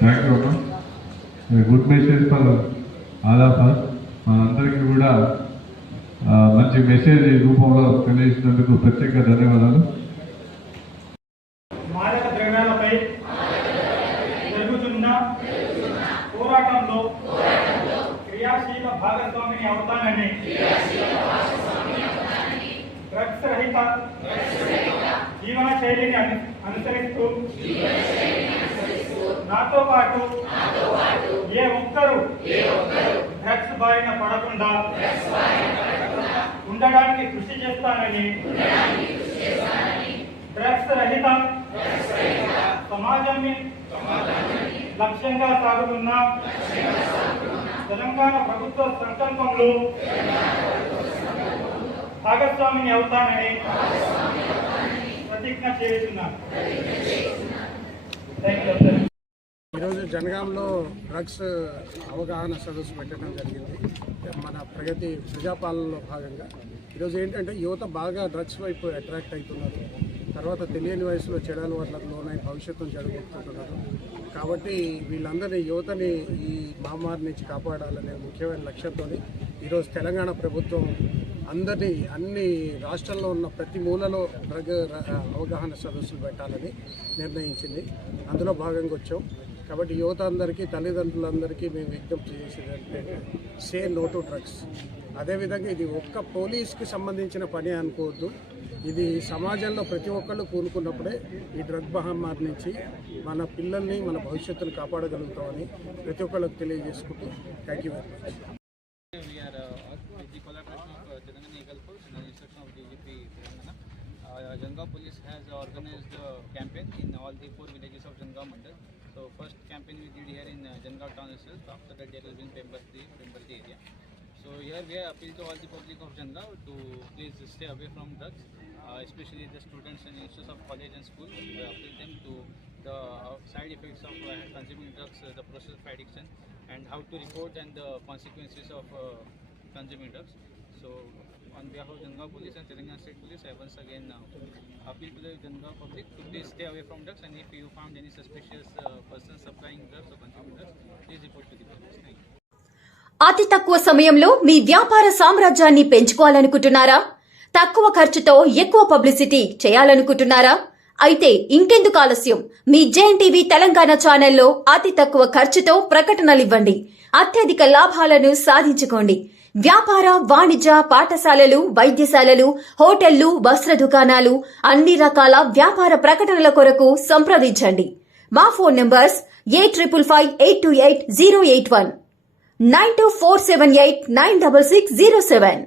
Thank you అమ్మా. Good message for all of us. మనందరికీ కూడా మంచి మెసేజ్ రూపంలో తెలియజేసినందుకు ప్రత్యేక ధన్యవాదాలు. మాదక ద్రవ్యాలపై జరుగుతున్న పోరాటంలో క్రియాశీల భాగస్వామిని అవుతానని డ్రగ్స్ రహిత జీవన శైలిని అనుసరిస్తూ నాతో పాటు ఏ ఒక్కరూ డ్రగ్స్ బారిన పడకుండా ఉండడానికి కృషి చేస్తానని డ్రగ్స్ రహిత సమాజాన్ని లక్ష్యంగా సాగుతున్న తెలంగాణ ప్రభుత్వ సంకల్పంలో భాగస్వామిని అవుతానని ప్రతిజ్ఞ చేస్తున్నాను. ఈరోజు జనగాంలో డ్రగ్స్ అవగాహన సదస్సు పెట్టడం జరిగింది. మన ప్రగతి ప్రజాపాలనలో భాగంగా ఈరోజు ఏంటంటే యువత బాగా డ్రగ్స్ వైపు అట్రాక్ట్ అవుతున్నారు. తర్వాత తెలియని వయసులో చెడు అలవాట్లకు లోనై భవిష్యత్తును చెడగొట్టుకుంటున్నారు. కాబట్టి వీళ్ళందరినీ యువతని ఈ మహమ్మారి నుంచి కాపాడాలనే ముఖ్యమైన లక్ష్యంతో ఈరోజు తెలంగాణ ప్రభుత్వం అందరినీ అన్ని రాష్ట్రాల్లో ఉన్న ప్రతి మూలలో డ్రగ్ అవగాహన సదస్సులు పెట్టాలని నిర్ణయించింది. అందులో భాగంగా వచ్చాం. కాబట్టి యువత అందరికీ, తల్లిదండ్రులందరికీ మేము విజ్ఞప్తి చేసేది అంటే సే నో టు డ్రగ్స్. అదేవిధంగా ఇది ఒక్క పోలీస్కి సంబంధించిన పని అనుకోవద్దు. ఇది సమాజంలో ప్రతి ఒక్కళ్ళు కూనుకున్నప్పుడే ఈ డ్రగ్ మహమ్మారి నుంచి మన పిల్లల్ని, మన భవిష్యత్తును కాపాడగలుగుతామని ప్రతి ఒక్కళ్ళకి తెలియజేసుకుంటూ thank you very much. Jangaon Police has organized a campaign in all the 4 villages of Jangaon Mandal. So first campaign we did here in Jangaon town itself. After that there has been Pemberti area. So here we appeal to all the public of Jangaon to please stay away from drugs, especially the students and youngsters of college and school. We appeal them to the side effects of consuming drugs, the process of addiction, and how to report and the consequences of consuming drugs. So on behalf of Jangaon Police and Telangana State Police, I once again appeal to the Jangaon public to please stay away from drugs, and if you found any suspicious persons supplying drugs or consuming drugs, please report to the police. Thank you. అతి తక్కువ సమయంలో మీ వ్యాపార సామ్రాజ్యాన్ని పెంచుకోవాలనుకుంటున్నారా? తక్కువ ఖర్చుతో ఎక్కువ publicity చేయాలనుకుంటున్నారా? అయితే ఇంకెందుకు ఆలస్యం? మీ జేఎన్టీవీ తెలంగాణ ఛానల్లో అతి తక్కువ ఖర్చుతో ప్రకటనలివ్వండి. అత్యధిక లాభాలను సాధించుకోండి. వ్యాపార, వాణిజ్య, పాఠశాలలు, వైద్యశాలలు, హోటళ్లు, వస్త్ర దుకాణాలు, అన్ని రకాల వ్యాపార ప్రకటనల కొరకు సంప్రదించండి. మా ఫోన్ నంబర్స్ 8558288081, 9247896607.